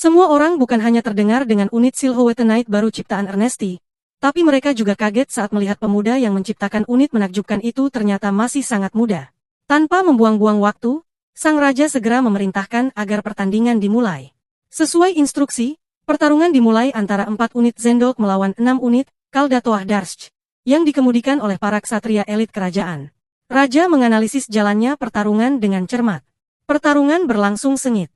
Semua orang bukan hanya terdengar dengan unit Silhouette Knight baru ciptaan Ernesti, tapi mereka juga kaget saat melihat pemuda yang menciptakan unit menakjubkan itu ternyata masih sangat muda. Tanpa membuang-buang waktu, sang raja segera memerintahkan agar pertandingan dimulai. Sesuai instruksi, pertarungan dimulai antara 4 unit Zendok melawan 6 unit Kaldatoah Darsh, yang dikemudikan oleh para ksatria elit kerajaan. Raja menganalisis jalannya pertarungan dengan cermat. Pertarungan berlangsung sengit.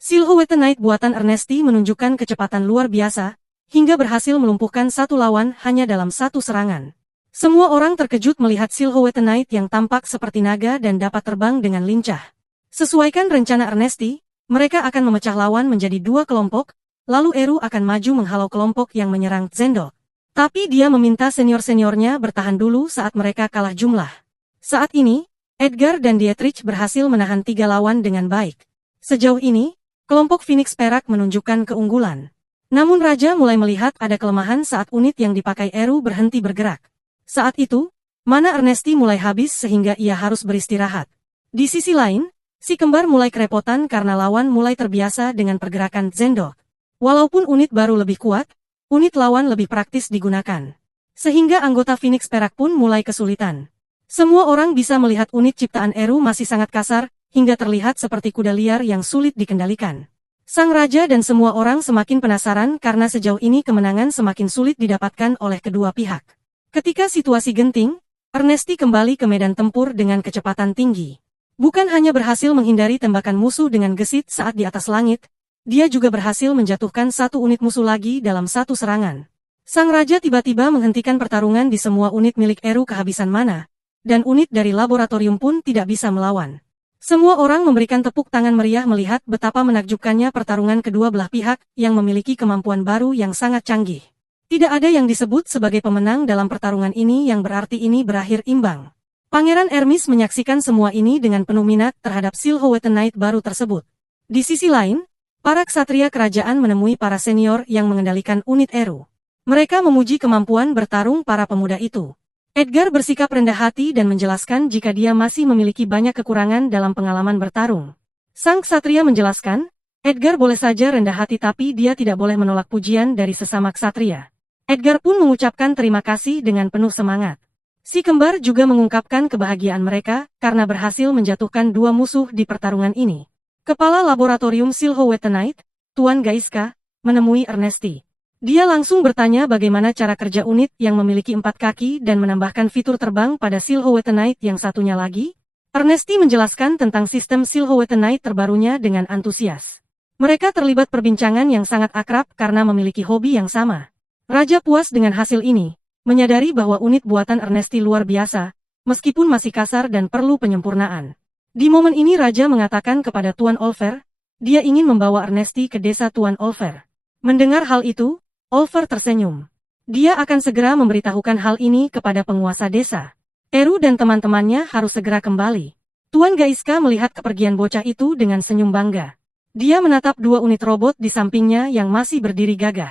Silhouette Knight buatan Ernesti menunjukkan kecepatan luar biasa, hingga berhasil melumpuhkan satu lawan hanya dalam satu serangan. Semua orang terkejut melihat Silhouette Knight yang tampak seperti naga dan dapat terbang dengan lincah. Sesuaikan rencana Ernesti, mereka akan memecah lawan menjadi 2 kelompok, lalu Eru akan maju menghalau kelompok yang menyerang Zendok. Tapi dia meminta senior-seniornya bertahan dulu saat mereka kalah jumlah. Saat ini, Edgar dan Dietrich berhasil menahan 3 lawan dengan baik. Sejauh ini, kelompok Phoenix Perak menunjukkan keunggulan. Namun Raja mulai melihat ada kelemahan saat unit yang dipakai Eru berhenti bergerak. Saat itu, mana Ernesti mulai habis sehingga ia harus beristirahat. Di sisi lain, si kembar mulai kerepotan karena lawan mulai terbiasa dengan pergerakan Zendok. Walaupun unit baru lebih kuat, unit lawan lebih praktis digunakan. Sehingga anggota Phoenix Perak pun mulai kesulitan. Semua orang bisa melihat unit ciptaan Eru masih sangat kasar, hingga terlihat seperti kuda liar yang sulit dikendalikan. Sang raja dan semua orang semakin penasaran karena sejauh ini kemenangan semakin sulit didapatkan oleh kedua pihak. Ketika situasi genting, Ernesti kembali ke medan tempur dengan kecepatan tinggi. Bukan hanya berhasil menghindari tembakan musuh dengan gesit saat di atas langit, dia juga berhasil menjatuhkan satu unit musuh lagi dalam satu serangan. Sang raja tiba-tiba menghentikan pertarungan di semua unit milik Eru kehabisan mana, dan unit dari laboratorium pun tidak bisa melawan. Semua orang memberikan tepuk tangan meriah melihat betapa menakjubkannya pertarungan kedua belah pihak yang memiliki kemampuan baru yang sangat canggih. Tidak ada yang disebut sebagai pemenang dalam pertarungan ini yang berarti ini berakhir imbang. Pangeran Hermes menyaksikan semua ini dengan penuh minat terhadap Silhouette Knight baru tersebut. Di sisi lain, para ksatria kerajaan menemui para senior yang mengendalikan unit Eru. Mereka memuji kemampuan bertarung para pemuda itu. Edgar bersikap rendah hati dan menjelaskan jika dia masih memiliki banyak kekurangan dalam pengalaman bertarung. Sang ksatria menjelaskan, Edgar boleh saja rendah hati tapi dia tidak boleh menolak pujian dari sesama ksatria. Edgar pun mengucapkan terima kasih dengan penuh semangat. Si kembar juga mengungkapkan kebahagiaan mereka karena berhasil menjatuhkan 2 musuh di pertarungan ini. Kepala Laboratorium Silhouette Knight, Tuan Gaiska, menemui Ernesti. Dia langsung bertanya bagaimana cara kerja unit yang memiliki 4 kaki dan menambahkan fitur terbang pada Silhouette Knight yang satunya lagi. Ernesti menjelaskan tentang sistem Silhouette Knight terbarunya dengan antusias. Mereka terlibat perbincangan yang sangat akrab karena memiliki hobi yang sama. Raja puas dengan hasil ini, menyadari bahwa unit buatan Ernesti luar biasa, meskipun masih kasar dan perlu penyempurnaan. Di momen ini Raja mengatakan kepada Tuan Olver, dia ingin membawa Ernesti ke desa Tuan Olver. Mendengar hal itu, Olver tersenyum. Dia akan segera memberitahukan hal ini kepada penguasa desa. Eru dan teman-temannya harus segera kembali. Tuan Gaiska melihat kepergian bocah itu dengan senyum bangga. Dia menatap 2 unit robot di sampingnya yang masih berdiri gagah.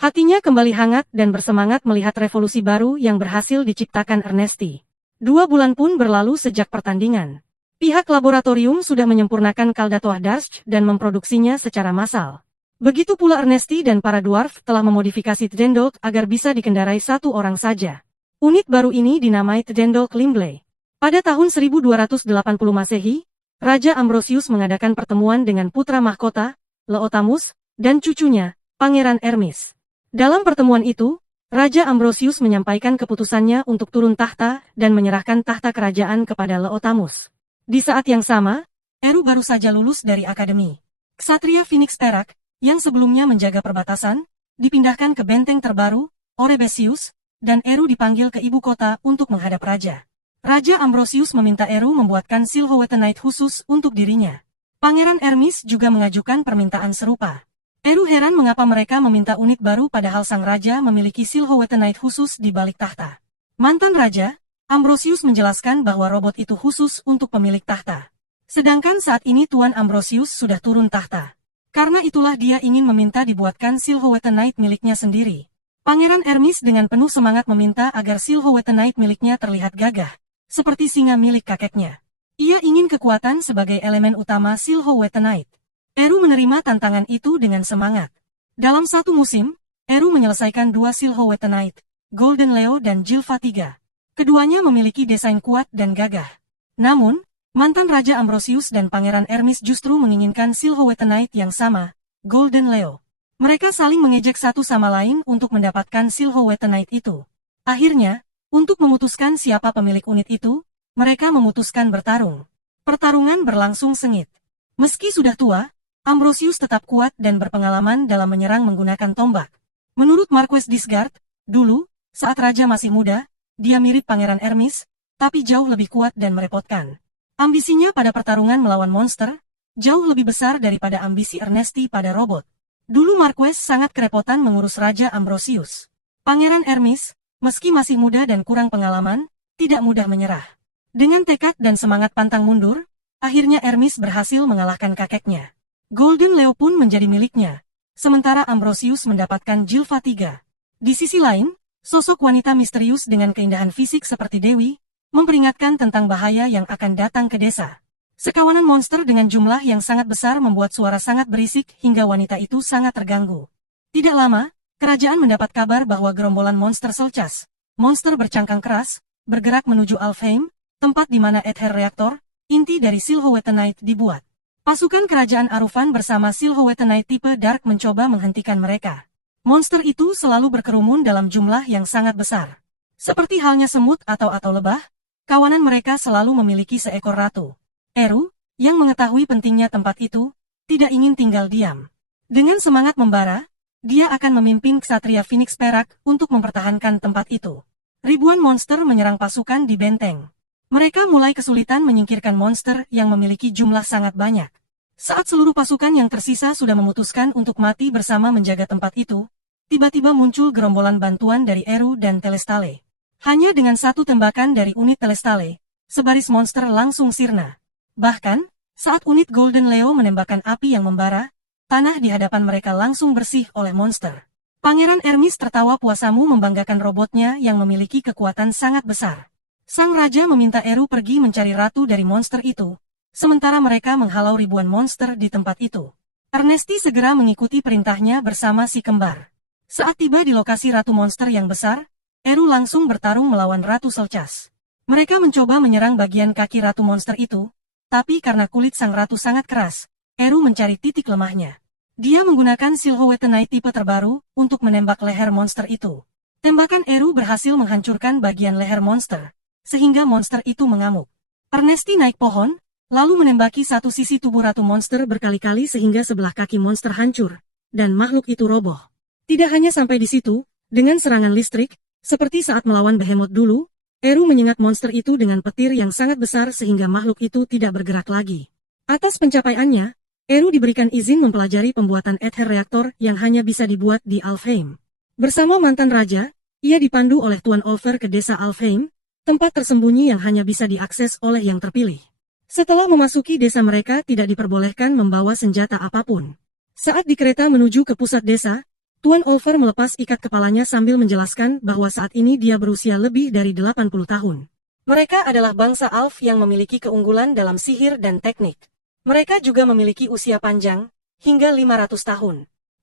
Hatinya kembali hangat dan bersemangat melihat revolusi baru yang berhasil diciptakan Ernesti. 2 bulan pun berlalu sejak pertandingan. Pihak laboratorium sudah menyempurnakan Kaldatoah Darsh dan memproduksinya secara massal. Begitu pula Ernesti dan para dwarf telah memodifikasi Zendok agar bisa dikendarai 1 orang saja. Unit baru ini dinamai Zendok Limbley. Pada tahun 1280 Masehi, Raja Ambrosius mengadakan pertemuan dengan putra mahkota, Leotamus, dan cucunya, Pangeran Hermes. Dalam pertemuan itu, Raja Ambrosius menyampaikan keputusannya untuk turun tahta dan menyerahkan tahta kerajaan kepada Leotamus. Di saat yang sama, Eru baru saja lulus dari akademi. Ksatria Phoenix Perak, yang sebelumnya menjaga perbatasan, dipindahkan ke benteng terbaru, Orebesius, dan Eru dipanggil ke ibu kota untuk menghadap raja. Raja Ambrosius meminta Eru membuatkan Silhouette Knight khusus untuk dirinya. Pangeran Hermes juga mengajukan permintaan serupa. Eru heran mengapa mereka meminta unit baru padahal sang raja memiliki Silhouette Knight khusus di balik tahta. Mantan raja, Ambrosius menjelaskan bahwa robot itu khusus untuk pemilik tahta. Sedangkan saat ini Tuan Ambrosius sudah turun tahta. Karena itulah dia ingin meminta dibuatkan Silhouette Knight miliknya sendiri. Pangeran Hermes dengan penuh semangat meminta agar Silhouette Knight miliknya terlihat gagah, seperti singa milik kakeknya. Ia ingin kekuatan sebagai elemen utama Silhouette Knight. Eru menerima tantangan itu dengan semangat. Dalam satu musim, Eru menyelesaikan 2 Silhouette Knight, Golden Leo dan Jilva 3. Keduanya memiliki desain kuat dan gagah. Namun, mantan Raja Ambrosius dan Pangeran Hermes justru menginginkan Silhouette Knight yang sama, Golden Leo. Mereka saling mengejek satu sama lain untuk mendapatkan Silhouette Knight itu. Akhirnya, untuk memutuskan siapa pemilik unit itu, mereka memutuskan bertarung. Pertarungan berlangsung sengit. Meski sudah tua, Ambrosius tetap kuat dan berpengalaman dalam menyerang menggunakan tombak. Menurut Marquess Disgard, dulu, saat Raja masih muda, dia mirip Pangeran Hermes, tapi jauh lebih kuat dan merepotkan. Ambisinya pada pertarungan melawan monster, jauh lebih besar daripada ambisi Ernesti pada robot. Dulu Marquess sangat kerepotan mengurus Raja Ambrosius. Pangeran Hermes, meski masih muda dan kurang pengalaman, tidak mudah menyerah. Dengan tekad dan semangat pantang mundur, akhirnya Hermes berhasil mengalahkan kakeknya. Golden Leo pun menjadi miliknya, sementara Ambrosius mendapatkan Jilva 3. Di sisi lain, sosok wanita misterius dengan keindahan fisik seperti Dewi, memperingatkan tentang bahaya yang akan datang ke desa. Sekawanan monster dengan jumlah yang sangat besar membuat suara sangat berisik hingga wanita itu sangat terganggu. Tidak lama, kerajaan mendapat kabar bahwa gerombolan monster Selchas, monster bercangkang keras, bergerak menuju Alfheim, tempat di mana Ether Reactor, inti dari Silhouette Knight dibuat. Pasukan kerajaan Arufan bersama Silhouette Knight tipe Dark mencoba menghentikan mereka. Monster itu selalu berkerumun dalam jumlah yang sangat besar. Seperti halnya semut atau lebah, kawanan mereka selalu memiliki seekor ratu. Eru, yang mengetahui pentingnya tempat itu, tidak ingin tinggal diam. Dengan semangat membara, dia akan memimpin Ksatria Phoenix Perak untuk mempertahankan tempat itu. Ribuan monster menyerang pasukan di benteng. Mereka mulai kesulitan menyingkirkan monster yang memiliki jumlah sangat banyak. Saat seluruh pasukan yang tersisa sudah memutuskan untuk mati bersama menjaga tempat itu, tiba-tiba muncul gerombolan bantuan dari Eru dan Telestale. Hanya dengan satu tembakan dari unit Telestale, sebaris monster langsung sirna. Bahkan, saat unit Golden Leo menembakkan api yang membara, tanah di hadapan mereka langsung bersih oleh monster. Pangeran Hermes tertawa puasamu membanggakan robotnya yang memiliki kekuatan sangat besar. Sang Raja meminta Eru pergi mencari ratu dari monster itu, sementara mereka menghalau ribuan monster di tempat itu. Ernesti segera mengikuti perintahnya bersama si kembar. Saat tiba di lokasi ratu monster yang besar, Eru langsung bertarung melawan Ratu Selchas. Mereka mencoba menyerang bagian kaki ratu monster itu, tapi karena kulit sang ratu sangat keras, Eru mencari titik lemahnya. Dia menggunakan Silhouette Knight tipe terbaru untuk menembak leher monster itu. Tembakan Eru berhasil menghancurkan bagian leher monster, sehingga monster itu mengamuk. Ernesti naik pohon, lalu menembaki satu sisi tubuh ratu monster berkali-kali sehingga sebelah kaki monster hancur, dan makhluk itu roboh. Tidak hanya sampai di situ, dengan serangan listrik, seperti saat melawan Behemoth dulu, Eru menyengat monster itu dengan petir yang sangat besar sehingga makhluk itu tidak bergerak lagi. Atas pencapaiannya, Eru diberikan izin mempelajari pembuatan Ether Reactor yang hanya bisa dibuat di Alfheim. Bersama mantan raja, ia dipandu oleh Tuan Olver ke desa Alfheim, tempat tersembunyi yang hanya bisa diakses oleh yang terpilih. Setelah memasuki desa mereka tidak diperbolehkan membawa senjata apapun. Saat di kereta menuju ke pusat desa, Tuan Olver melepas ikat kepalanya sambil menjelaskan bahwa saat ini dia berusia lebih dari 80 tahun. Mereka adalah bangsa Alf yang memiliki keunggulan dalam sihir dan teknik. Mereka juga memiliki usia panjang, hingga 500 tahun.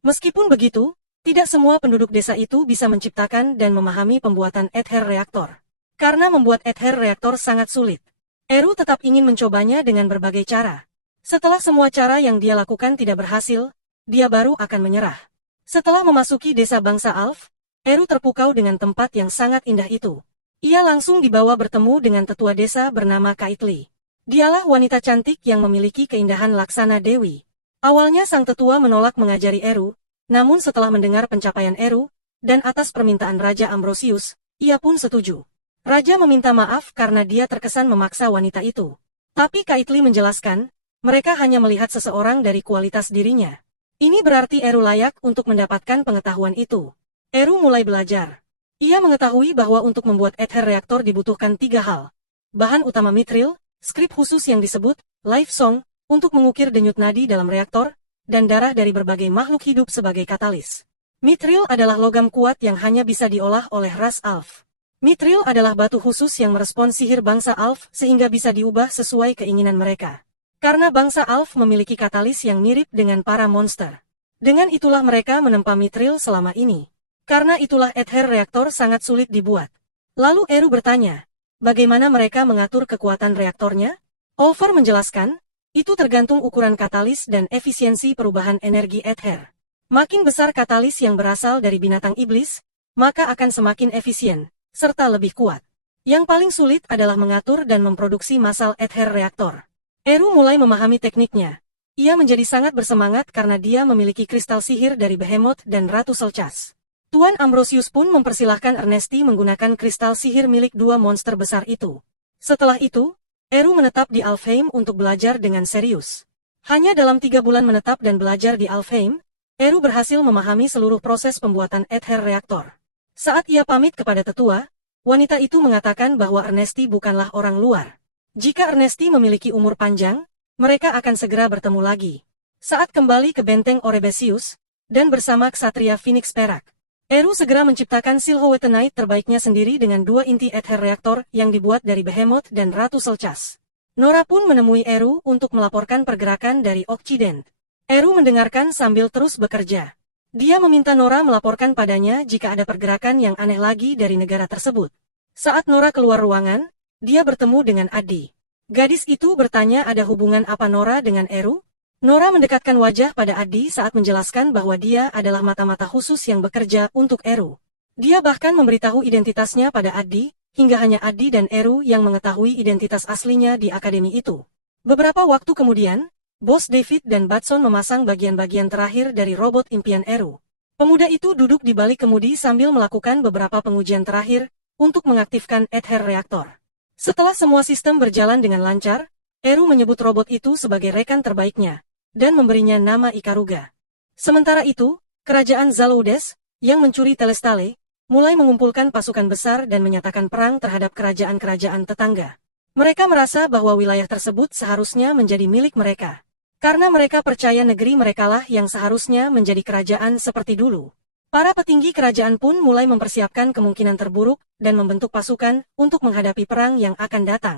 Meskipun begitu, tidak semua penduduk desa itu bisa menciptakan dan memahami pembuatan Ether Reactor. Karena membuat Ether Reactor sangat sulit, Eru tetap ingin mencobanya dengan berbagai cara. Setelah semua cara yang dia lakukan tidak berhasil, dia baru akan menyerah. Setelah memasuki desa bangsa Alf, Eru terpukau dengan tempat yang sangat indah itu. Ia langsung dibawa bertemu dengan tetua desa bernama Kaitli. Dialah wanita cantik yang memiliki keindahan laksana Dewi. Awalnya sang tetua menolak mengajari Eru, namun setelah mendengar pencapaian Eru, dan atas permintaan Raja Ambrosius, ia pun setuju. Raja meminta maaf karena dia terkesan memaksa wanita itu. Tapi Kaitli menjelaskan, mereka hanya melihat seseorang dari kualitas dirinya. Ini berarti Eru layak untuk mendapatkan pengetahuan itu. Eru mulai belajar. Ia mengetahui bahwa untuk membuat Ether Reactor dibutuhkan 3 hal. Bahan utama mithril, skrip khusus yang disebut Life Song, untuk mengukir denyut nadi dalam reaktor, dan darah dari berbagai makhluk hidup sebagai katalis. Mithril adalah logam kuat yang hanya bisa diolah oleh ras Alf. Mithril adalah batu khusus yang merespons sihir bangsa Alf sehingga bisa diubah sesuai keinginan mereka. Karena bangsa Alf memiliki katalis yang mirip dengan para monster. Dengan itulah mereka menempa Mithril selama ini. Karena itulah Ether reaktor sangat sulit dibuat. Lalu Eru bertanya, bagaimana mereka mengatur kekuatan reaktornya? Oliver menjelaskan, itu tergantung ukuran katalis dan efisiensi perubahan energi Ether. Makin besar katalis yang berasal dari binatang iblis, maka akan semakin efisien, serta lebih kuat. Yang paling sulit adalah mengatur dan memproduksi masal Ether reaktor. Eru mulai memahami tekniknya. Ia menjadi sangat bersemangat karena dia memiliki kristal sihir dari Behemoth dan Ratu Selchas. Tuan Ambrosius pun mempersilahkan Ernesti menggunakan kristal sihir milik dua monster besar itu. Setelah itu, Eru menetap di Alfheim untuk belajar dengan serius. Hanya dalam 3 bulan menetap dan belajar di Alfheim, Eru berhasil memahami seluruh proses pembuatan Ether reaktor. Saat ia pamit kepada tetua, wanita itu mengatakan bahwa Ernesti bukanlah orang luar. Jika Ernesti memiliki umur panjang, mereka akan segera bertemu lagi. Saat kembali ke benteng Orebesius, dan bersama ksatria Phoenix Perak, Eru segera menciptakan Silhouettenite terbaiknya sendiri dengan 2 inti Ether reaktor yang dibuat dari Behemoth dan Ratu Selchas. Nora pun menemui Eru untuk melaporkan pergerakan dari Occident. Eru mendengarkan sambil terus bekerja. Dia meminta Nora melaporkan padanya jika ada pergerakan yang aneh lagi dari negara tersebut. Saat Nora keluar ruangan, dia bertemu dengan Adi. Gadis itu bertanya ada hubungan apa Nora dengan Eru? Nora mendekatkan wajah pada Adi saat menjelaskan bahwa dia adalah mata-mata khusus yang bekerja untuk Eru. Dia bahkan memberitahu identitasnya pada Adi, hingga hanya Adi dan Eru yang mengetahui identitas aslinya di akademi itu. Beberapa waktu kemudian, Bos David dan Batson memasang bagian-bagian terakhir dari robot impian Eru. Pemuda itu duduk di balik kemudi sambil melakukan beberapa pengujian terakhir untuk mengaktifkan Ether reaktor. Setelah semua sistem berjalan dengan lancar, Eru menyebut robot itu sebagai rekan terbaiknya, dan memberinya nama Ikaruga. Sementara itu, kerajaan Zaloudes, yang mencuri Telestale, mulai mengumpulkan pasukan besar dan menyatakan perang terhadap kerajaan-kerajaan tetangga. Mereka merasa bahwa wilayah tersebut seharusnya menjadi milik mereka. Karena mereka percaya negeri merekalah yang seharusnya menjadi kerajaan seperti dulu. Para petinggi kerajaan pun mulai mempersiapkan kemungkinan terburuk dan membentuk pasukan untuk menghadapi perang yang akan datang.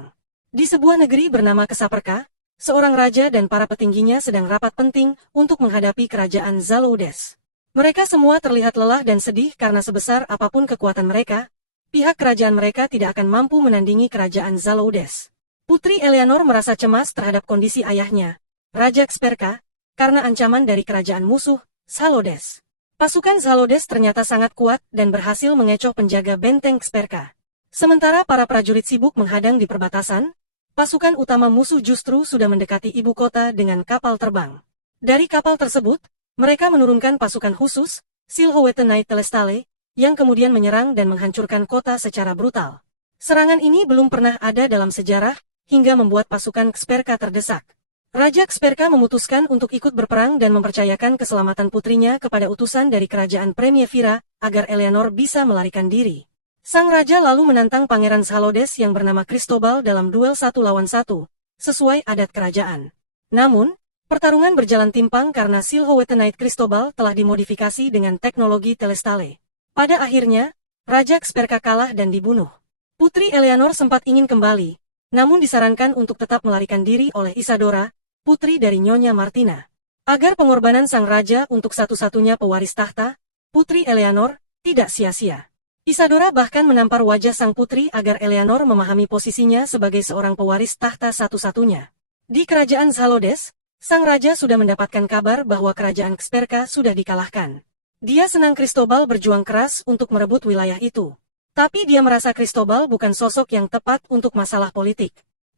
Di sebuah negeri bernama Kesaperka, seorang raja dan para petingginya sedang rapat penting untuk menghadapi kerajaan Zaloudes. Mereka semua terlihat lelah dan sedih karena sebesar apapun kekuatan mereka, pihak kerajaan mereka tidak akan mampu menandingi kerajaan Zaloudes. Putri Eleanor merasa cemas terhadap kondisi ayahnya, Raja Ksperka, karena ancaman dari kerajaan musuh, Zaloudes. Pasukan Zaloudes ternyata sangat kuat dan berhasil mengecoh penjaga benteng Ksperka. Sementara para prajurit sibuk menghadang di perbatasan, pasukan utama musuh justru sudah mendekati ibu kota dengan kapal terbang. Dari kapal tersebut, mereka menurunkan pasukan khusus, Silhouettenite Telestale, yang kemudian menyerang dan menghancurkan kota secara brutal. Serangan ini belum pernah ada dalam sejarah, hingga membuat pasukan Ksperka terdesak. Raja Ksperka memutuskan untuk ikut berperang dan mempercayakan keselamatan putrinya kepada utusan dari kerajaan Premievira, agar Eleanor bisa melarikan diri. Sang raja lalu menantang Pangeran Zaloudes yang bernama Cristobal dalam duel 1 lawan 1, sesuai adat kerajaan. Namun, pertarungan berjalan timpang karena Silhouettenite Cristobal telah dimodifikasi dengan teknologi Telestale. Pada akhirnya, Raja Ksperka kalah dan dibunuh. Putri Eleanor sempat ingin kembali, namun disarankan untuk tetap melarikan diri oleh Isadora, putri dari Nyonya Martina. Agar pengorbanan sang raja untuk satu-satunya pewaris tahta, Putri Eleanor, tidak sia-sia. Isadora bahkan menampar wajah sang putri agar Eleanor memahami posisinya sebagai seorang pewaris tahta satu-satunya. Di kerajaan Zaloudes, sang raja sudah mendapatkan kabar bahwa kerajaan Ksperka sudah dikalahkan. Dia senang Cristobal berjuang keras untuk merebut wilayah itu. Tapi dia merasa Cristobal bukan sosok yang tepat untuk masalah politik.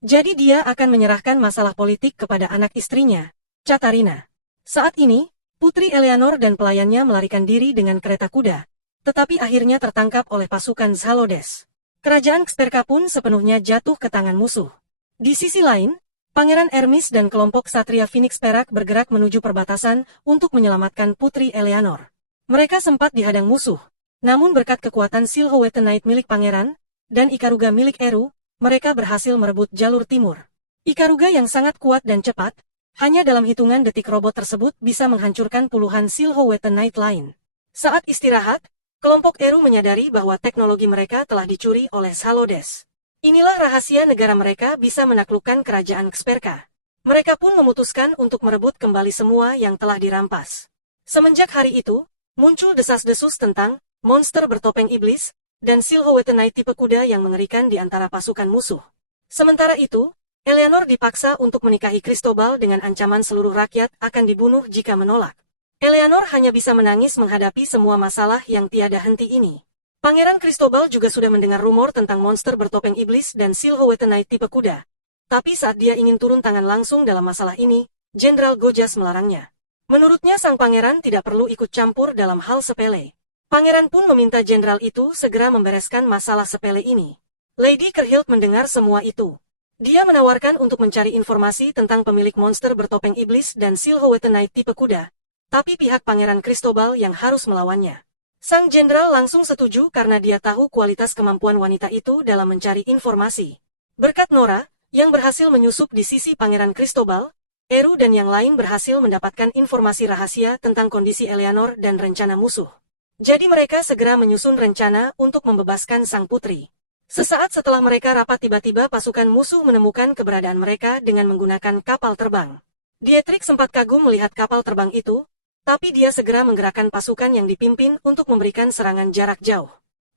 Jadi dia akan menyerahkan masalah politik kepada anak istrinya, Catarina. Saat ini, Putri Eleanor dan pelayannya melarikan diri dengan kereta kuda, tetapi akhirnya tertangkap oleh pasukan Zaloudes. Kerajaan Ksperka pun sepenuhnya jatuh ke tangan musuh. Di sisi lain, Pangeran Hermes dan kelompok Ksatria Phoenix Perak bergerak menuju perbatasan untuk menyelamatkan Putri Eleanor. Mereka sempat dihadang musuh, namun berkat kekuatan Silhouettenite milik Pangeran, dan Ikaruga milik Eru, mereka berhasil merebut jalur timur. Ikaruga yang sangat kuat dan cepat, hanya dalam hitungan detik robot tersebut bisa menghancurkan puluhan Silhouettenite lain. Saat istirahat, kelompok Eru menyadari bahwa teknologi mereka telah dicuri oleh Zaloudes. Inilah rahasia negara mereka bisa menaklukkan kerajaan Ksperka. Mereka pun memutuskan untuk merebut kembali semua yang telah dirampas. Semenjak hari itu, muncul desas-desus tentang monster bertopeng iblis dan Silhouette Knight tipe kuda yang mengerikan di antara pasukan musuh. Sementara itu, Eleanor dipaksa untuk menikahi Cristobal dengan ancaman seluruh rakyat akan dibunuh jika menolak. Eleanor hanya bisa menangis menghadapi semua masalah yang tiada henti ini. Pangeran Cristobal juga sudah mendengar rumor tentang monster bertopeng iblis dan Silhouette Knight tipe kuda. Tapi saat dia ingin turun tangan langsung dalam masalah ini, Jenderal Gojas melarangnya. Menurutnya sang pangeran tidak perlu ikut campur dalam hal sepele. Pangeran pun meminta jenderal itu segera membereskan masalah sepele ini. Lady Kerhild mendengar semua itu. Dia menawarkan untuk mencari informasi tentang pemilik monster bertopeng iblis dan Silhouette Knight tipe kuda. Tapi pihak Pangeran Cristobal yang harus melawannya. Sang jenderal langsung setuju karena dia tahu kualitas kemampuan wanita itu dalam mencari informasi. Berkat Nora, yang berhasil menyusup di sisi Pangeran Cristobal, Eru dan yang lain berhasil mendapatkan informasi rahasia tentang kondisi Eleanor dan rencana musuh. Jadi mereka segera menyusun rencana untuk membebaskan sang putri. Sesaat setelah mereka rapat tiba-tiba pasukan musuh menemukan keberadaan mereka dengan menggunakan kapal terbang. Dietrich sempat kagum melihat kapal terbang itu, tapi dia segera menggerakkan pasukan yang dipimpin untuk memberikan serangan jarak jauh.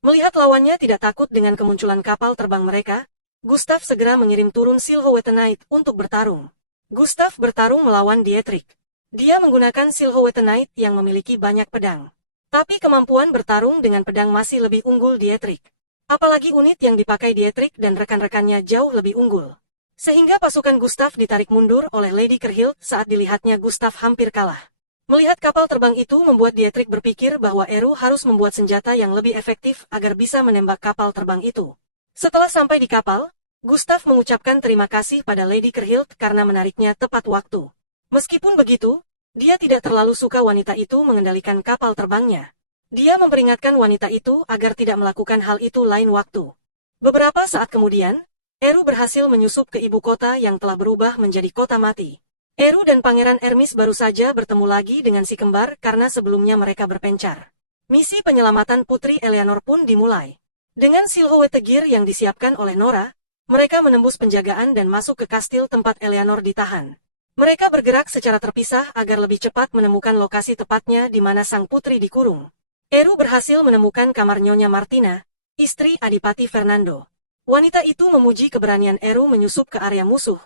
Melihat lawannya tidak takut dengan kemunculan kapal terbang mereka, Gustav segera mengirim turun Silhouette Knight untuk bertarung. Gustav bertarung melawan Dietrich. Dia menggunakan Silhouette Knight yang memiliki banyak pedang. Tapi kemampuan bertarung dengan pedang masih lebih unggul Dietrich. Apalagi unit yang dipakai Dietrich dan rekan-rekannya jauh lebih unggul. Sehingga pasukan Gustav ditarik mundur oleh Lady Kerhild saat dilihatnya Gustav hampir kalah. Melihat kapal terbang itu membuat Dietrich berpikir bahwa Eru harus membuat senjata yang lebih efektif agar bisa menembak kapal terbang itu. Setelah sampai di kapal, Gustav mengucapkan terima kasih pada Lady Kerhild karena menariknya tepat waktu. Meskipun begitu, dia tidak terlalu suka wanita itu mengendalikan kapal terbangnya. Dia memperingatkan wanita itu agar tidak melakukan hal itu lain waktu. Beberapa saat kemudian, Eru berhasil menyusup ke ibu kota yang telah berubah menjadi kota mati. Eru dan Pangeran Hermes baru saja bertemu lagi dengan si kembar karena sebelumnya mereka berpencar. Misi penyelamatan Putri Eleanor pun dimulai. Dengan Silhouette Gear yang disiapkan oleh Nora, mereka menembus penjagaan dan masuk ke kastil tempat Eleanor ditahan. Mereka bergerak secara terpisah agar lebih cepat menemukan lokasi tepatnya di mana sang putri dikurung. Eru berhasil menemukan kamar Nyonya Martina, istri Adipati Fernando. Wanita itu memuji keberanian Eru menyusup ke area musuh,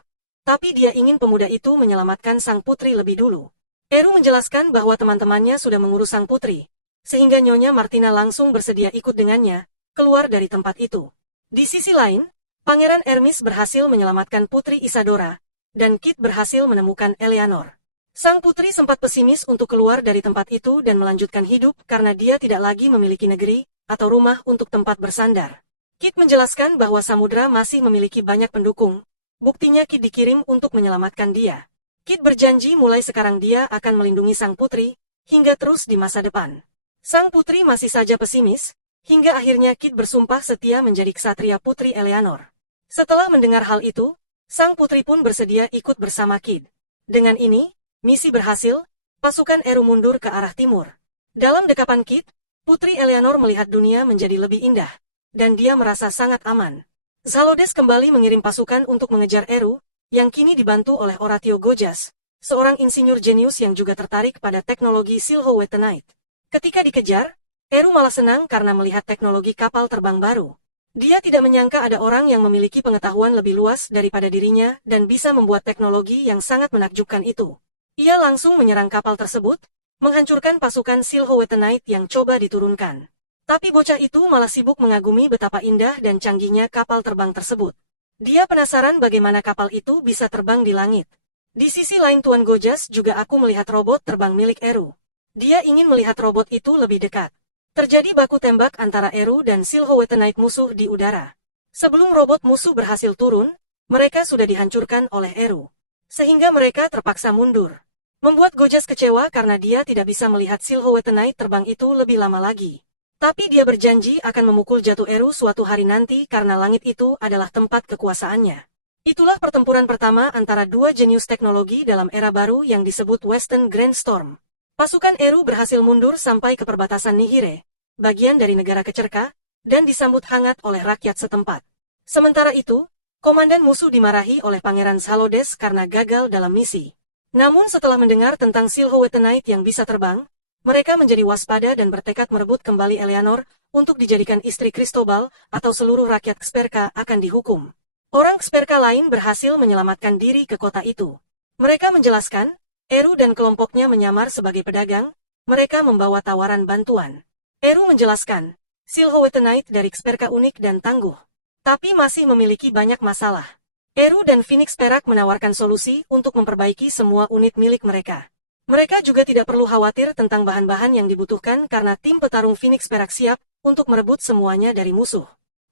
tapi dia ingin pemuda itu menyelamatkan sang putri lebih dulu. Eru menjelaskan bahwa teman-temannya sudah mengurus sang putri, sehingga Nyonya Martina langsung bersedia ikut dengannya keluar dari tempat itu. Di sisi lain, Pangeran Hermes berhasil menyelamatkan Putri Isadora, dan Kit berhasil menemukan Eleanor. Sang putri sempat pesimis untuk keluar dari tempat itu dan melanjutkan hidup karena dia tidak lagi memiliki negeri atau rumah untuk tempat bersandar. Kit menjelaskan bahwa samudra masih memiliki banyak pendukung, buktinya Kit dikirim untuk menyelamatkan dia. Kit berjanji mulai sekarang dia akan melindungi sang putri, hingga terus di masa depan. Sang putri masih saja pesimis, hingga akhirnya Kit bersumpah setia menjadi ksatria Putri Eleanor. Setelah mendengar hal itu, sang putri pun bersedia ikut bersama Kit. Dengan ini, misi berhasil, pasukan Eru mundur ke arah timur. Dalam dekapan Kit, Putri Eleanor melihat dunia menjadi lebih indah, dan dia merasa sangat aman. Zalodes kembali mengirim pasukan untuk mengejar Eru, yang kini dibantu oleh Oratio Gojas, seorang insinyur jenius yang juga tertarik pada teknologi Silhouette Knight. Ketika dikejar, Eru malah senang karena melihat teknologi kapal terbang baru. Dia tidak menyangka ada orang yang memiliki pengetahuan lebih luas daripada dirinya dan bisa membuat teknologi yang sangat menakjubkan itu. Ia langsung menyerang kapal tersebut, menghancurkan pasukan Silhouette Knight yang coba diturunkan. Tapi bocah itu malah sibuk mengagumi betapa indah dan canggihnya kapal terbang tersebut. Dia penasaran bagaimana kapal itu bisa terbang di langit. Di sisi lain Tuan Gojas juga aku melihat robot terbang milik Eru. Dia ingin melihat robot itu lebih dekat. Terjadi baku tembak antara Eru dan Silhouette Knight musuh di udara. Sebelum robot musuh berhasil turun, mereka sudah dihancurkan oleh Eru. Sehingga mereka terpaksa mundur. Membuat Gojas kecewa karena dia tidak bisa melihat Silhouette Knight terbang itu lebih lama lagi. Tapi dia berjanji akan memukul jatuh Eru suatu hari nanti karena langit itu adalah tempat kekuasaannya. Itulah pertempuran pertama antara dua jenius teknologi dalam era baru yang disebut Western Grand Storm. Pasukan Eru berhasil mundur sampai ke perbatasan Nihire, bagian dari negara kecerka, dan disambut hangat oleh rakyat setempat. Sementara itu, Komandan musuh dimarahi oleh Pangeran Xalodes karena gagal dalam misi. Namun setelah mendengar tentang Silhouette Knight yang bisa terbang, mereka menjadi waspada dan bertekad merebut kembali Eleanor untuk dijadikan istri Cristobal atau seluruh rakyat Xperka akan dihukum. Orang Xperka lain berhasil menyelamatkan diri ke kota itu. Mereka menjelaskan, Eru dan kelompoknya menyamar sebagai pedagang, mereka membawa tawaran bantuan. Eru menjelaskan, Silhouette Knight dari Xperka unik dan tangguh, tapi masih memiliki banyak masalah. Eru dan Phoenix Perak menawarkan solusi untuk memperbaiki semua unit milik mereka. Mereka juga tidak perlu khawatir tentang bahan-bahan yang dibutuhkan karena tim petarung Phoenix Perak siap untuk merebut semuanya dari musuh.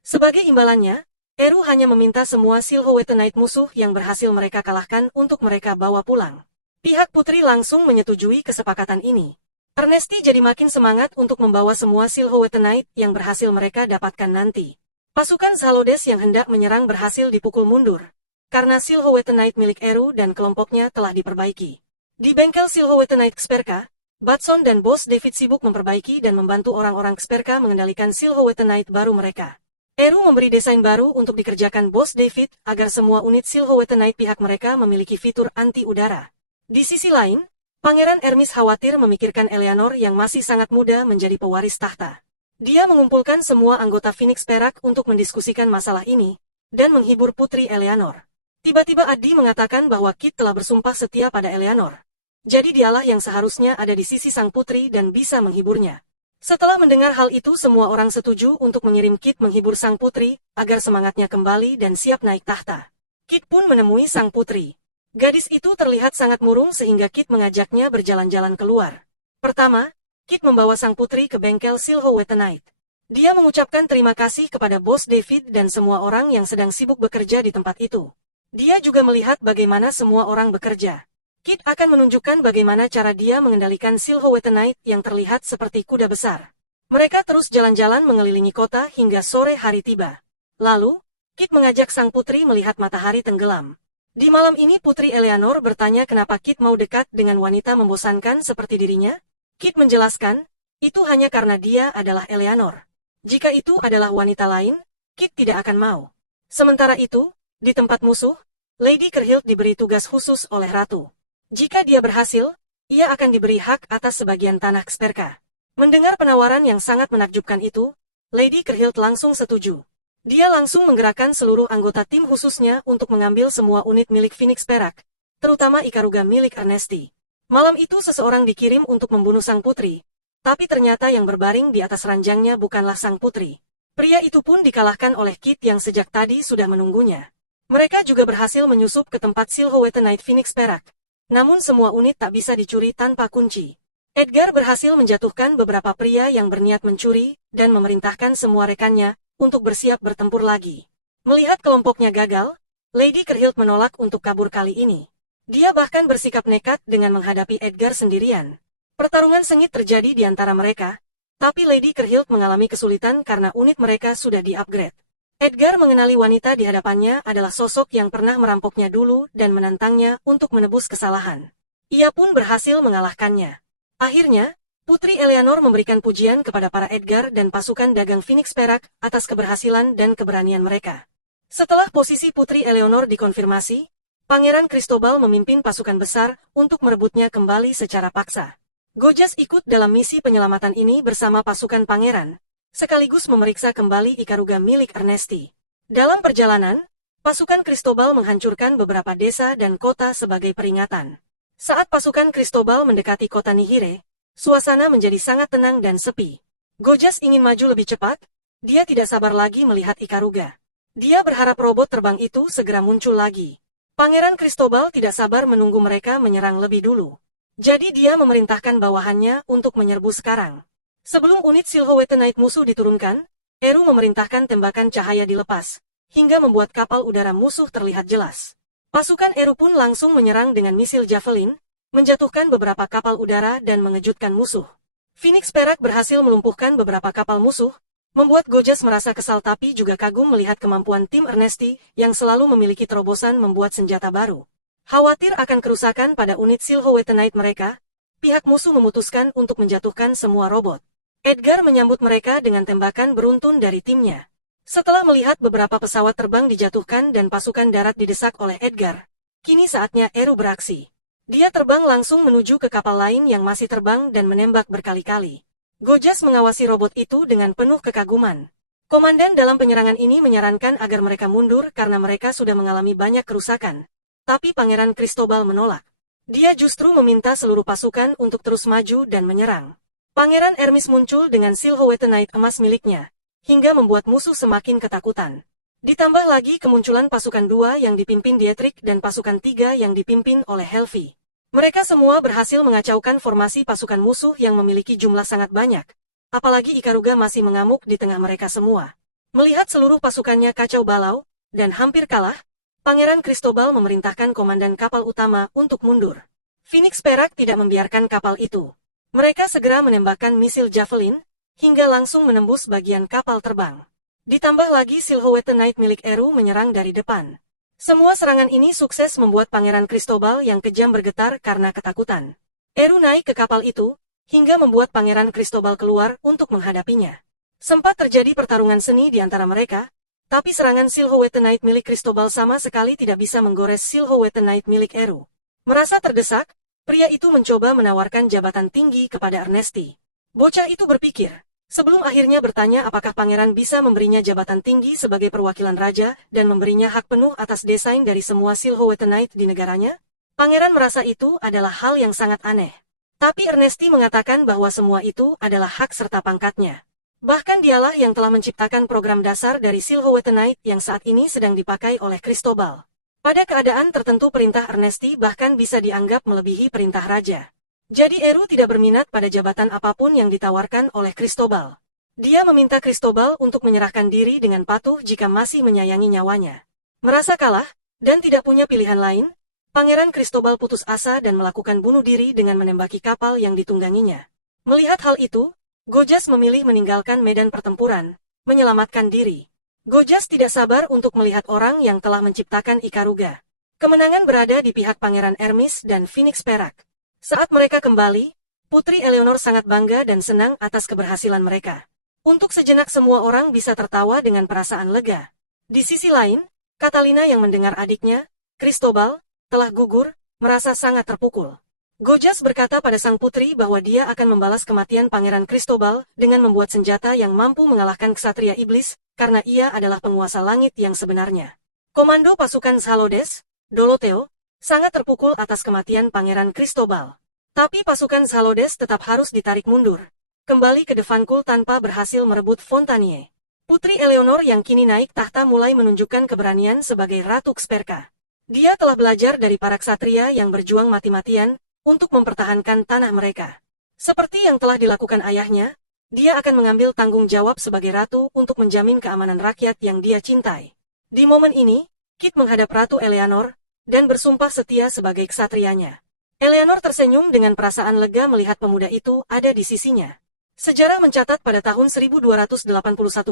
Sebagai imbalannya, Eru hanya meminta semua Silhouette Knight musuh yang berhasil mereka kalahkan untuk mereka bawa pulang. Pihak putri langsung menyetujui kesepakatan ini. Ernesti jadi makin semangat untuk membawa semua Silhouette Knight yang berhasil mereka dapatkan nanti. Pasukan Xalodes yang hendak menyerang berhasil dipukul mundur, karena Silhouette Knight milik Eru dan kelompoknya telah diperbaiki. Di bengkel Silhouette Knight Xperka, Batson dan Bos David sibuk memperbaiki dan membantu orang-orang Xperka mengendalikan Silhouette Knight baru mereka. Eru memberi desain baru untuk dikerjakan Bos David agar semua unit Silhouette Knight pihak mereka memiliki fitur anti-udara. Di sisi lain, Pangeran Hermes khawatir memikirkan Eleanor yang masih sangat muda menjadi pewaris tahta. Dia mengumpulkan semua anggota Phoenix Perak untuk mendiskusikan masalah ini, dan menghibur Putri Eleanor. Tiba-tiba Adi mengatakan bahwa Kit telah bersumpah setia pada Eleanor. Jadi dialah yang seharusnya ada di sisi sang putri dan bisa menghiburnya. Setelah mendengar hal itu semua orang setuju untuk mengirim Kit menghibur sang putri, agar semangatnya kembali dan siap naik tahta. Kit pun menemui sang putri. Gadis itu terlihat sangat murung sehingga Kit mengajaknya berjalan-jalan keluar. Pertama, Kit membawa sang putri ke bengkel Silhouette Knight. Dia mengucapkan terima kasih kepada Bos David dan semua orang yang sedang sibuk bekerja di tempat itu. Dia juga melihat bagaimana semua orang bekerja. Kit akan menunjukkan bagaimana cara dia mengendalikan Silhouette Knight yang terlihat seperti kuda besar. Mereka terus jalan-jalan mengelilingi kota hingga sore hari tiba. Lalu, Kit mengajak sang putri melihat matahari tenggelam. Di malam ini Putri Eleanor bertanya kenapa Kit mau dekat dengan wanita membosankan seperti dirinya. Kit menjelaskan, itu hanya karena dia adalah Eleanor. Jika itu adalah wanita lain, Kit tidak akan mau. Sementara itu, di tempat musuh, Lady Kerhild diberi tugas khusus oleh Ratu. Jika dia berhasil, ia akan diberi hak atas sebagian tanah Xperka. Mendengar penawaran yang sangat menakjubkan itu, Lady Kerhild langsung setuju. Dia langsung menggerakkan seluruh anggota tim khususnya untuk mengambil semua unit milik Phoenix Perak, terutama Ikaruga milik Ernesti. Malam itu seseorang dikirim untuk membunuh sang putri, tapi ternyata yang berbaring di atas ranjangnya bukanlah sang putri. Pria itu pun dikalahkan oleh Kit yang sejak tadi sudah menunggunya. Mereka juga berhasil menyusup ke tempat Silhouette Knight Phoenix Perak. Namun semua unit tak bisa dicuri tanpa kunci. Edgar berhasil menjatuhkan beberapa pria yang berniat mencuri, dan memerintahkan semua rekannya untuk bersiap bertempur lagi. Melihat kelompoknya gagal, Lady Kerhild menolak untuk kabur kali ini. Dia bahkan bersikap nekat dengan menghadapi Edgar sendirian. Pertarungan sengit terjadi di antara mereka, tapi Lady Kerhild mengalami kesulitan karena unit mereka sudah di-upgrade. Edgar mengenali wanita di hadapannya adalah sosok yang pernah merampoknya dulu dan menantangnya untuk menebus kesalahan. Ia pun berhasil mengalahkannya. Akhirnya, Putri Eleanor memberikan pujian kepada para Edgar dan pasukan dagang Phoenix Perak atas keberhasilan dan keberanian mereka. Setelah posisi Putri Eleanor dikonfirmasi, Pangeran Cristobal memimpin pasukan besar untuk merebutnya kembali secara paksa. Gojas ikut dalam misi penyelamatan ini bersama pasukan pangeran, sekaligus memeriksa kembali Ikaruga milik Ernesti. Dalam perjalanan, pasukan Cristobal menghancurkan beberapa desa dan kota sebagai peringatan. Saat pasukan Cristobal mendekati kota Nihire, suasana menjadi sangat tenang dan sepi. Gojas ingin maju lebih cepat, dia tidak sabar lagi melihat Ikaruga. Dia berharap robot terbang itu segera muncul lagi. Pangeran Cristobal tidak sabar menunggu mereka menyerang lebih dulu. Jadi dia memerintahkan bawahannya untuk menyerbu sekarang. Sebelum unit Silhouette Knight musuh diturunkan, Eru memerintahkan tembakan cahaya dilepas, hingga membuat kapal udara musuh terlihat jelas. Pasukan Eru pun langsung menyerang dengan misil Javelin, menjatuhkan beberapa kapal udara dan mengejutkan musuh. Phoenix Perak berhasil melumpuhkan beberapa kapal musuh, membuat Gojas merasa kesal tapi juga kagum melihat kemampuan tim Ernesti yang selalu memiliki terobosan membuat senjata baru. Khawatir akan kerusakan pada unit Silhouette Knight mereka, pihak musuh memutuskan untuk menjatuhkan semua robot. Edgar menyambut mereka dengan tembakan beruntun dari timnya. Setelah melihat beberapa pesawat terbang dijatuhkan dan pasukan darat didesak oleh Edgar, kini saatnya Eru beraksi. Dia terbang langsung menuju ke kapal lain yang masih terbang dan menembak berkali-kali. Gojas mengawasi robot itu dengan penuh kekaguman. Komandan dalam penyerangan ini menyarankan agar mereka mundur karena mereka sudah mengalami banyak kerusakan. Tapi Pangeran Cristobal menolak. Dia justru meminta seluruh pasukan untuk terus maju dan menyerang. Pangeran Hermes muncul dengan silhouette Knight emas miliknya, hingga membuat musuh semakin ketakutan. Ditambah lagi kemunculan pasukan 2 yang dipimpin Dietrich dan pasukan 3 yang dipimpin oleh Helvi. Mereka semua berhasil mengacaukan formasi pasukan musuh yang memiliki jumlah sangat banyak. Apalagi Ikaruga masih mengamuk di tengah mereka semua. Melihat seluruh pasukannya kacau balau, dan hampir kalah, Pangeran Cristobal memerintahkan komandan kapal utama untuk mundur. Phoenix Perak tidak membiarkan kapal itu. Mereka segera menembakkan misil Javelin, hingga langsung menembus bagian kapal terbang. Ditambah lagi silhouette Knight milik Eru menyerang dari depan. Semua serangan ini sukses membuat Pangeran Cristobal yang kejam bergetar karena ketakutan. Eru naik ke kapal itu, hingga membuat Pangeran Cristobal keluar untuk menghadapinya. Sempat terjadi pertarungan seni di antara mereka, tapi serangan silhouette Knight milik Cristobal sama sekali tidak bisa menggores silhouette Knight milik Eru. Merasa terdesak, pria itu mencoba menawarkan jabatan tinggi kepada Ernesti. Bocah itu berpikir, sebelum akhirnya bertanya apakah pangeran bisa memberinya jabatan tinggi sebagai perwakilan raja dan memberinya hak penuh atas desain dari semua silhouette Knight di negaranya. Pangeran merasa itu adalah hal yang sangat aneh. Tapi Ernesti mengatakan bahwa semua itu adalah hak serta pangkatnya. Bahkan dialah yang telah menciptakan program dasar dari silhouette Knight yang saat ini sedang dipakai oleh Cristobal. Pada keadaan tertentu perintah Ernesti bahkan bisa dianggap melebihi perintah raja. Jadi Eru tidak berminat pada jabatan apapun yang ditawarkan oleh Cristobal. Dia meminta Cristobal untuk menyerahkan diri dengan patuh jika masih menyayangi nyawanya. Merasa kalah, dan tidak punya pilihan lain, Pangeran Cristobal putus asa dan melakukan bunuh diri dengan menembaki kapal yang ditungganginya. Melihat hal itu, Gojas memilih meninggalkan medan pertempuran, menyelamatkan diri. Gojas tidak sabar untuk melihat orang yang telah menciptakan Ikaruga. Kemenangan berada di pihak Pangeran Hermes dan Phoenix Perak. Saat mereka kembali, Putri Eleanor sangat bangga dan senang atas keberhasilan mereka. Untuk sejenak semua orang bisa tertawa dengan perasaan lega. Di sisi lain, Catalina yang mendengar adiknya, Cristobal, telah gugur, merasa sangat terpukul. Gojas berkata pada sang putri bahwa dia akan membalas kematian Pangeran Cristobal dengan membuat senjata yang mampu mengalahkan ksatria iblis, karena ia adalah penguasa langit yang sebenarnya. Komando pasukan Zalodes, Doloteo, sangat terpukul atas kematian Pangeran Cristobal. Tapi pasukan Zalodes tetap harus ditarik mundur, kembali ke Devankul tanpa berhasil merebut Fontanier. Putri Eleanor yang kini naik tahta mulai menunjukkan keberanian sebagai Ratu Ksperka. Dia telah belajar dari para ksatria yang berjuang mati-matian, untuk mempertahankan tanah mereka. Seperti yang telah dilakukan ayahnya, dia akan mengambil tanggung jawab sebagai ratu untuk menjamin keamanan rakyat yang dia cintai. Di momen ini, Kit menghadap Ratu Eleanor, dan bersumpah setia sebagai ksatrianya. Eleanor tersenyum dengan perasaan lega melihat pemuda itu ada di sisinya. Sejarah mencatat pada tahun 1281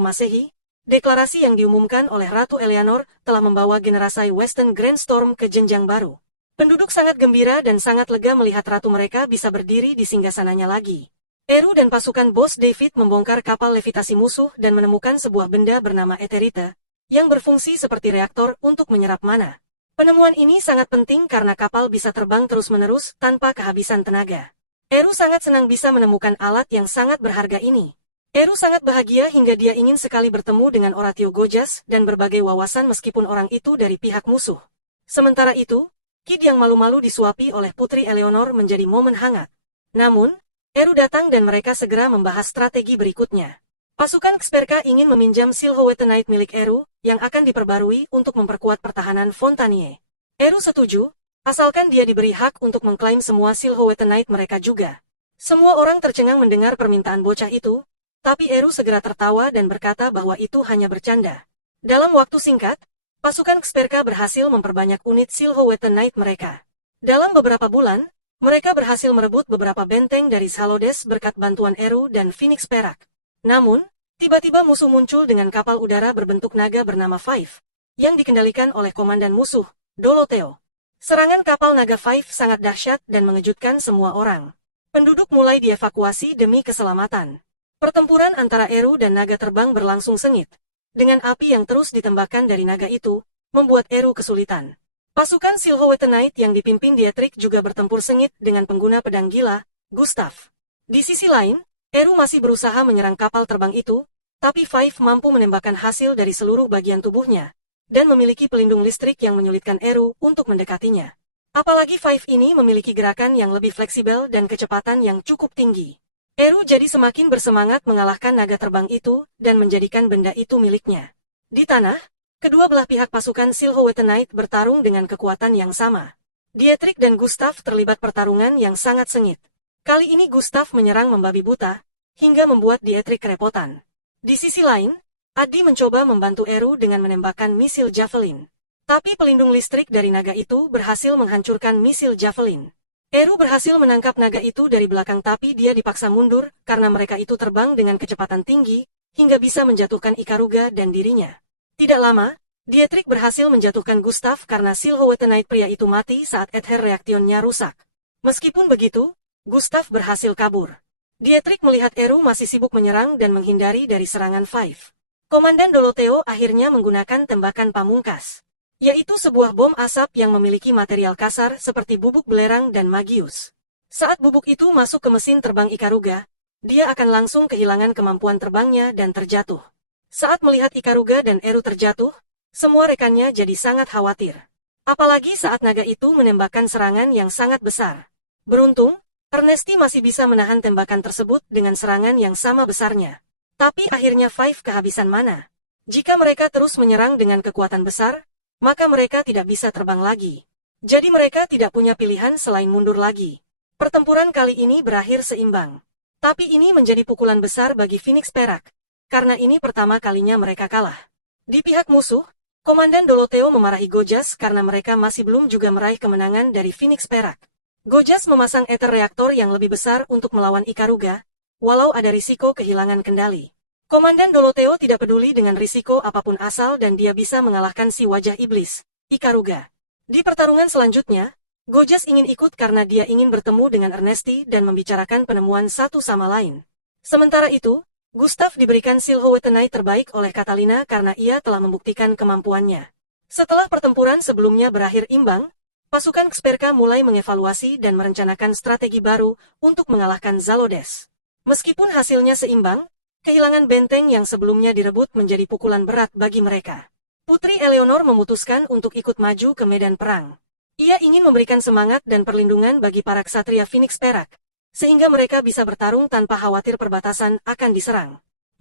Masehi, deklarasi yang diumumkan oleh Ratu Eleanor telah membawa generasi Western Grand Storm ke jenjang baru. Penduduk sangat gembira dan sangat lega melihat ratu mereka bisa berdiri di singgasananya lagi. Eru dan pasukan Bos David membongkar kapal levitasi musuh dan menemukan sebuah benda bernama Eterita, yang berfungsi seperti reaktor untuk menyerap mana. Penemuan ini sangat penting karena kapal bisa terbang terus-menerus tanpa kehabisan tenaga. Eru sangat senang bisa menemukan alat yang sangat berharga ini. Eru sangat bahagia hingga dia ingin sekali bertemu dengan Oratio Gojas dan berbagai wawasan meskipun orang itu dari pihak musuh. Sementara itu, Kid yang malu-malu disuapi oleh Putri Eleanor menjadi momen hangat. Namun, Eru datang dan mereka segera membahas strategi berikutnya. Pasukan Ksperka ingin meminjam silhouette Knight milik Eru, yang akan diperbarui untuk memperkuat pertahanan Fontanier. Eru setuju, asalkan dia diberi hak untuk mengklaim semua silhouette Knight mereka juga. Semua orang tercengang mendengar permintaan bocah itu, tapi Eru segera tertawa dan berkata bahwa itu hanya bercanda. Dalam waktu singkat, pasukan Ksperka berhasil memperbanyak unit silhouette Knight mereka. Dalam beberapa bulan, mereka berhasil merebut beberapa benteng dari Zalodes berkat bantuan Eru dan Phoenix Perak. Namun, tiba-tiba musuh muncul dengan kapal udara berbentuk naga bernama Five, yang dikendalikan oleh komandan musuh, Doloteo. Serangan kapal naga Five sangat dahsyat dan mengejutkan semua orang. Penduduk mulai dievakuasi demi keselamatan. Pertempuran antara Eru dan naga terbang berlangsung sengit. dengan api yang terus ditembakkan dari naga itu, membuat Eru kesulitan. Pasukan Silhouette Knight yang dipimpin Dietrich juga bertempur sengit dengan pengguna pedang gila, Gustav. Di sisi lain, Eru masih berusaha menyerang kapal terbang itu, tapi Five mampu menembakkan hasil dari seluruh bagian tubuhnya, dan memiliki pelindung listrik yang menyulitkan Eru untuk mendekatinya. Apalagi Five ini memiliki gerakan yang lebih fleksibel dan kecepatan yang cukup tinggi. Eru jadi semakin bersemangat mengalahkan naga terbang itu dan menjadikan benda itu miliknya. Di tanah, kedua belah pihak pasukan Silhouette Knight bertarung dengan kekuatan yang sama. Dietrich dan Gustav terlibat pertarungan yang sangat sengit. Kali ini Gustav menyerang membabi buta, hingga membuat Dietrich kerepotan. Di sisi lain, Adi mencoba membantu Eru dengan menembakkan misil Javelin. Tapi pelindung listrik dari naga itu berhasil menghancurkan misil Javelin. Eru berhasil menangkap naga itu dari belakang tapi dia dipaksa mundur karena mereka itu terbang dengan kecepatan tinggi, hingga bisa menjatuhkan Ikaruga dan dirinya. Tidak lama, Dietrich berhasil menjatuhkan Gustav karena Silhouette Knight pria itu mati saat Ether Reactionnya rusak. Meskipun begitu, Gustav berhasil kabur. Dietrich melihat Eru masih sibuk menyerang dan menghindari dari serangan Five. Komandan Doloteo akhirnya menggunakan tembakan pamungkas, yaitu sebuah bom asap yang memiliki material kasar seperti bubuk belerang dan magius. Saat bubuk itu masuk ke mesin terbang Ikaruga, dia akan langsung kehilangan kemampuan terbangnya dan terjatuh. Saat melihat Ikaruga dan Eru terjatuh, semua rekannya jadi sangat khawatir. Apalagi saat naga itu menembakkan serangan yang sangat besar. Beruntung, Ernesti masih bisa menahan tembakan tersebut dengan serangan yang sama besarnya. Tapi akhirnya Five kehabisan mana. Jika mereka terus menyerang dengan kekuatan besar, maka mereka tidak bisa terbang lagi. Jadi mereka tidak punya pilihan selain mundur lagi. Pertempuran kali ini berakhir seimbang. Tapi ini menjadi pukulan besar bagi Phoenix Perak, karena ini pertama kalinya mereka kalah. Di pihak musuh, Komandan Doloteo memarahi Gojas karena mereka masih belum juga meraih kemenangan dari Phoenix Perak. Gojas memasang ether reaktor yang lebih besar untuk melawan Ikaruga, walau ada risiko kehilangan kendali. Komandan Doloteo tidak peduli dengan risiko apapun asal dan dia bisa mengalahkan si wajah iblis, Ikaruga. Di pertarungan selanjutnya, Gojas ingin ikut karena dia ingin bertemu dengan Ernesti dan membicarakan penemuan satu sama lain. Sementara itu, Gustav diberikan Silhouette Knight terbaik oleh Catalina karena ia telah membuktikan kemampuannya. Setelah pertempuran sebelumnya berakhir imbang, pasukan Ksperka mulai mengevaluasi dan merencanakan strategi baru untuk mengalahkan Zalodes. Meskipun hasilnya seimbang, kehilangan benteng yang sebelumnya direbut menjadi pukulan berat bagi mereka. Putri Eleanor memutuskan untuk ikut maju ke medan perang. Ia ingin memberikan semangat dan perlindungan bagi para ksatria Phoenix Perak, sehingga mereka bisa bertarung tanpa khawatir perbatasan akan diserang.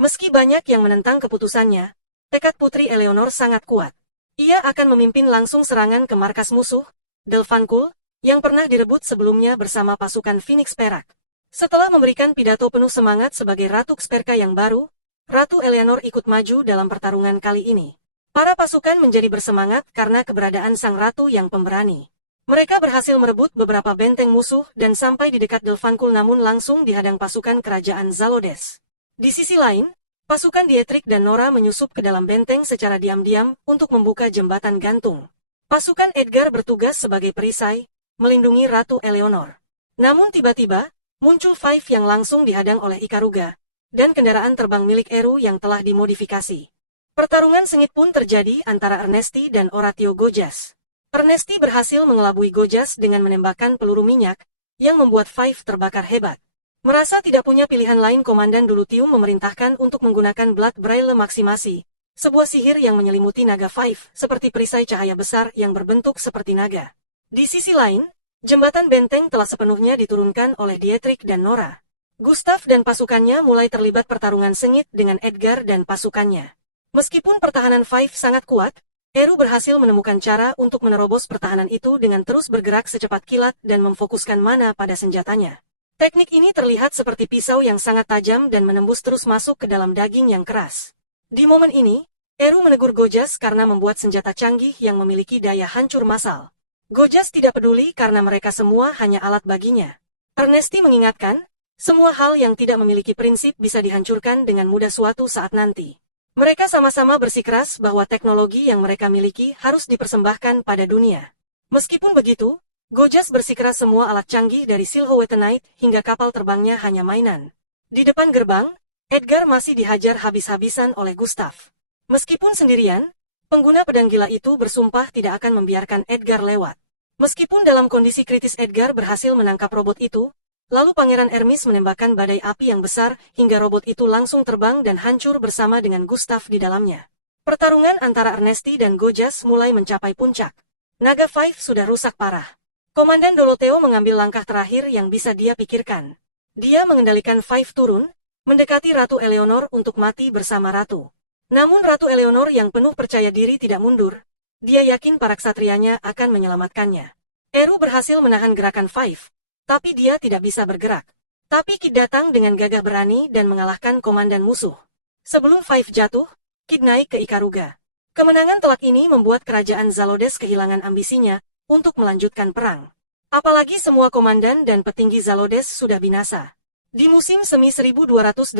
Meski banyak yang menentang keputusannya, tekad Putri Eleanor sangat kuat. Ia akan memimpin langsung serangan ke markas musuh, Delphancul, yang pernah direbut sebelumnya bersama pasukan Phoenix Perak. Setelah memberikan pidato penuh semangat sebagai Ratu Ksperka yang baru, Ratu Eleanor ikut maju dalam pertarungan kali ini. Para pasukan menjadi bersemangat karena keberadaan sang ratu yang pemberani. Mereka berhasil merebut beberapa benteng musuh dan sampai di dekat Delphancul namun langsung dihadang pasukan kerajaan Zalodes. Di sisi lain, pasukan Dietrich dan Nora menyusup ke dalam benteng secara diam-diam untuk membuka jembatan gantung. Pasukan Edgar bertugas sebagai perisai, melindungi Ratu Eleanor. Namun tiba-tiba, muncul Five yang langsung dihadang oleh Ikaruga, dan kendaraan terbang milik Eru yang telah dimodifikasi. Pertarungan sengit pun terjadi antara Ernesti dan Oratio Gojas. Ernesti berhasil mengelabui Gojas dengan menembakkan peluru minyak, yang membuat Five terbakar hebat. Merasa tidak punya pilihan lain Komandan Dolutium memerintahkan untuk menggunakan Blood Braille Maksimasi, sebuah sihir yang menyelimuti naga Five seperti perisai cahaya besar yang berbentuk seperti naga. Di sisi lain, jembatan benteng telah sepenuhnya diturunkan oleh Dietrich dan Nora. Gustav dan pasukannya mulai terlibat pertarungan sengit dengan Edgar dan pasukannya. Meskipun pertahanan Five sangat kuat, Eru berhasil menemukan cara untuk menerobos pertahanan itu dengan terus bergerak secepat kilat dan memfokuskan mana pada senjatanya. Teknik ini terlihat seperti pisau yang sangat tajam dan menembus terus masuk ke dalam daging yang keras. Di momen ini, Eru menegur Gojas karena membuat senjata canggih yang memiliki daya hancur massal. Gojas tidak peduli karena mereka semua hanya alat baginya. Ernesti mengingatkan, semua hal yang tidak memiliki prinsip bisa dihancurkan dengan mudah suatu saat nanti. Mereka sama-sama bersikeras bahwa teknologi yang mereka miliki harus dipersembahkan pada dunia. Meskipun begitu, Gojas bersikeras semua alat canggih dari Silhouette Knight hingga kapal terbangnya hanya mainan. Di depan gerbang, Edgar masih dihajar habis-habisan oleh Gustav. Meskipun sendirian, pengguna pedang gila itu bersumpah tidak akan membiarkan Edgar lewat. Meskipun dalam kondisi kritis Edgar berhasil menangkap robot itu, lalu Pangeran Hermes menembakkan badai api yang besar hingga robot itu langsung terbang dan hancur bersama dengan Gustav di dalamnya. Pertarungan antara Ernesti dan Gojas mulai mencapai puncak. Naga Five sudah rusak parah. Komandan Doloteo mengambil langkah terakhir yang bisa dia pikirkan. Dia mengendalikan Five turun, mendekati Ratu Eleanor untuk mati bersama Ratu. Namun Ratu Eleanor yang penuh percaya diri tidak mundur. Dia yakin para ksatrianya akan menyelamatkannya. Eru berhasil menahan gerakan Five, tapi dia tidak bisa bergerak. Tapi Kid datang dengan gagah berani dan mengalahkan komandan musuh. Sebelum Five jatuh, Kid naik ke Ikaruga. Kemenangan telak ini membuat kerajaan Zalodes kehilangan ambisinya untuk melanjutkan perang. Apalagi semua komandan dan petinggi Zalodes sudah binasa. Di musim semi 1283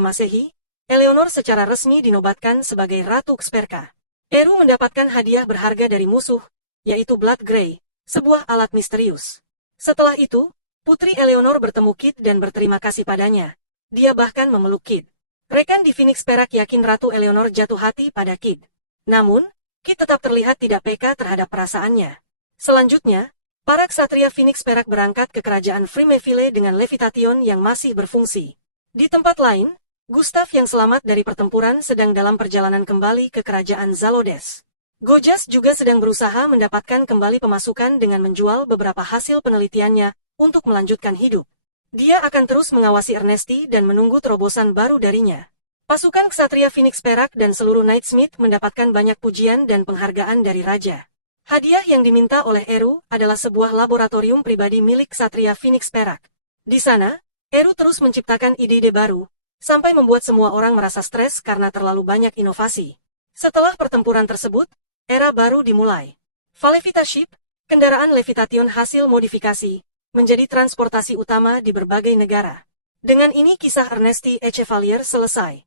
Masehi, Eleanor secara resmi dinobatkan sebagai Ratu Ksperka. Eru mendapatkan hadiah berharga dari musuh, yaitu Blood Grey, sebuah alat misterius. Setelah itu, Putri Eleanor bertemu Kid dan berterima kasih padanya. Dia bahkan memeluk Kid. Rekan di Phoenix Perak yakin Ratu Eleanor jatuh hati pada Kid. Namun, Kid tetap terlihat tidak peka terhadap perasaannya. Selanjutnya, para ksatria Phoenix Perak berangkat ke kerajaan Frimeville dengan Levitation yang masih berfungsi. Di tempat lain, Gustav yang selamat dari pertempuran sedang dalam perjalanan kembali ke kerajaan Zalodes. Gojas juga sedang berusaha mendapatkan kembali pemasukan dengan menjual beberapa hasil penelitiannya untuk melanjutkan hidup. Dia akan terus mengawasi Ernesti dan menunggu terobosan baru darinya. Pasukan ksatria Phoenix Perak dan seluruh Knightsmith mendapatkan banyak pujian dan penghargaan dari Raja. Hadiah yang diminta oleh Eru adalah sebuah laboratorium pribadi milik ksatria Phoenix Perak. Di sana, Eru terus menciptakan ide-ide baru, sampai membuat semua orang merasa stres karena terlalu banyak inovasi. Setelah pertempuran tersebut, era baru dimulai. Valevita Ship, kendaraan Levitation hasil modifikasi, menjadi transportasi utama di berbagai negara. Dengan ini kisah Ernesti E. Chevalier selesai.